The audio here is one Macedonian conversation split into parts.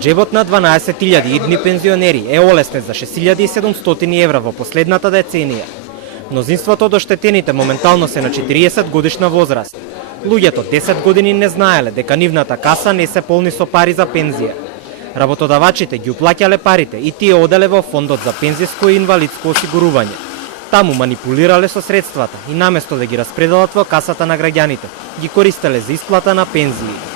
Джебот на 12.000 идни пензионери е олеснет за 6.700 евра во последната деценија. Мнозинството од оштетените моментално се на 40 годишна возраст. Луѓето 10 години не знаеле дека нивната каса не се полни со пари за пензија. Работодавачите ги уплаќале парите и тие оделе во фондот за пензиско и инвалидско осигурување. Таму манипулирале со средствата и наместо да ги распределат во касата на граѓаните, ги користеле за исплата на пензии.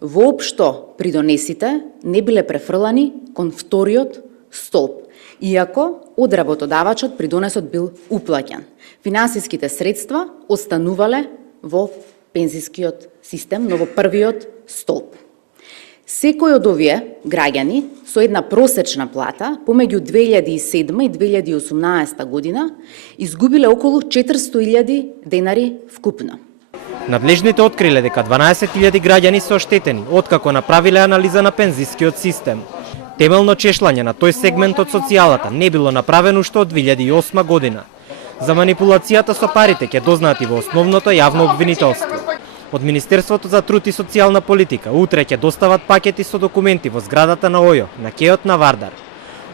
Воопшто придонесите не биле префрлани кон вториот столб, иако од работодавачот придонесот бил уплаќан. Финансиските средства останувале во пензискиот систем, но во првиот столб. Секој од овие граѓани со една просечна плата помеѓу 2007 и 2018 година изгубиле околу 400.000 денари вкупно. Надлежните откриле дека 12.000 граѓани се оштетени откако направиле анализа на пензискиот систем. Темелно чешлање на тој сегмент од социјалата не било направено уште од 2008 година. За манипулацијата со парите ќе дознаат и во основното јавно обвинителство. Од Министерството за труд и социјална политика утре ќе достават пакети со документи во зградата на ОЈО, на кеот на Вардар.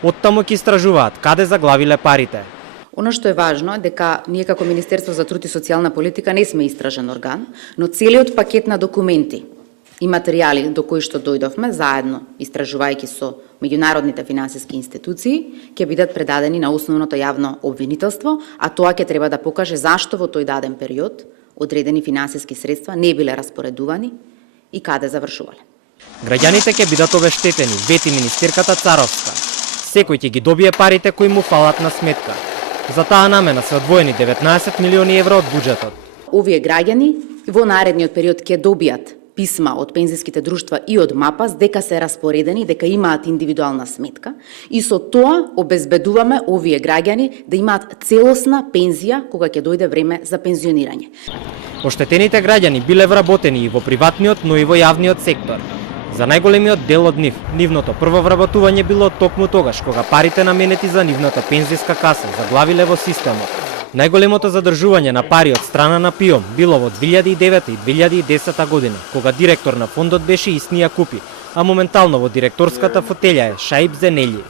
Оттаму ќе истражуваат каде заглавиле парите. Оно што е важно е дека ние како Министерство за труд и социјална политика не сме истражен орган, но целиот пакет на документи и материјали до кои што дојдовме заедно, истражувајќи со меѓународните финансиски институции, ќе бидат предадени на основното јавно обвинителство, а тоа ќе треба да покаже зашто во тој даден период одредени финансиски средства не биле распоредувани и каде завршувале. Граѓаните ќе бидат обештетени, вети министерката Царовска. Секој ќе ги добие парите кои му фалат на сметка. За таа намена се одвоени 19 милиони евра од буџетот. Овие граѓани во наредниот период ќе добијат писма од пензиските друштва и од МАПАС дека се распоредени, дека имаат индивидуална сметка и со тоа обезбедуваме овие граѓани да имаат целосна пензија кога ќе дојде време за пензионирање. Оштетените граѓани биле вработени и во приватниот, но и во јавниот сектор. За најголемиот дел од нивното прво вработување било токму тогаш кога парите наменети за нивната пензиска каса заглавиле во системот. Најголемото задржување на пари од страна на ПИОМ било во 2009 и 2010 година, кога директор на фондот беше Иснија Купи, а моментално во директорската фотелја е Шаиб Зенелји.